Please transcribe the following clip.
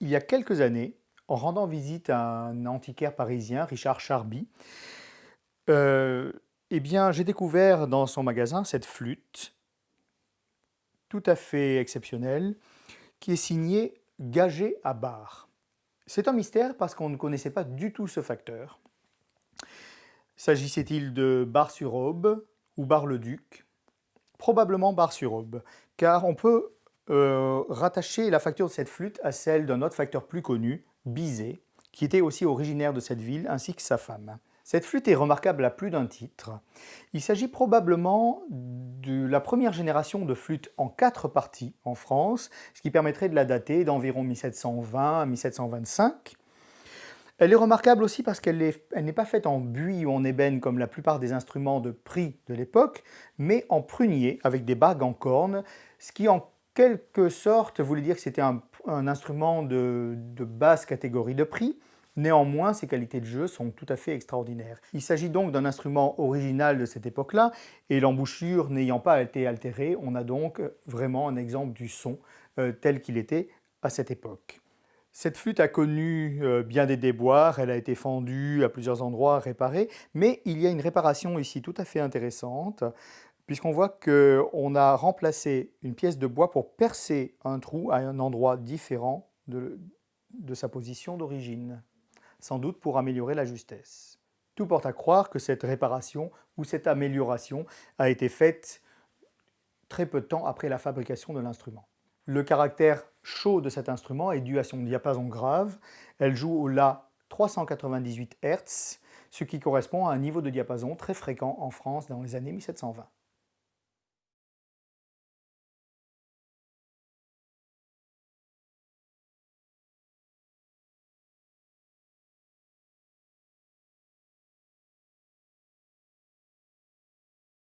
Il y a quelques années, en rendant visite à un antiquaire parisien, Richard Charby, euh, eh bien, j'ai découvert dans son magasin cette flûte tout à fait exceptionnelle qui est signée Gagé à bar. C'est un mystère parce qu'on ne connaissait pas du tout ce facteur. S'agissait-il de Bar-sur-Aube ou Bar-le-Duc? Probablement Bar-sur-Aube, car on peut rattacher la facture de cette flûte à celle d'un autre facteur plus connu, Bizet, qui était aussi originaire de cette ville, ainsi que sa femme. Cette flûte est remarquable à plus d'un titre. Il s'agit probablement de la première génération de flûtes en 4 parties en France, ce qui permettrait de la dater d'environ 1720 à 1725. Elle est remarquable aussi parce qu'elle n'est pas faite en buis ou en ébène comme la plupart des instruments de prix de l'époque, mais en prunier avec des bagues en corne, ce qui en quelque sorte voulait dire que c'était un instrument de basse catégorie de prix. Néanmoins, ses qualités de jeu sont tout à fait extraordinaires. Il s'agit donc d'un instrument original de cette époque-là, et l'embouchure n'ayant pas été altérée, on a donc vraiment un exemple du son tel qu'il était à cette époque. Cette flûte a connu bien des déboires, elle a été fendue à plusieurs endroits, réparée, mais il y a une réparation ici tout à fait intéressante, puisqu'on voit qu'on a remplacé une pièce de bois pour percer un trou à un endroit différent de sa position d'origine, sans doute pour améliorer la justesse. Tout porte à croire que cette réparation ou cette amélioration a été faite très peu de temps après la fabrication de l'instrument. Le caractère chaud de cet instrument est dû à son diapason grave. Elle joue au La 398 Hz, ce qui correspond à un niveau de diapason très fréquent en France dans les années 1720.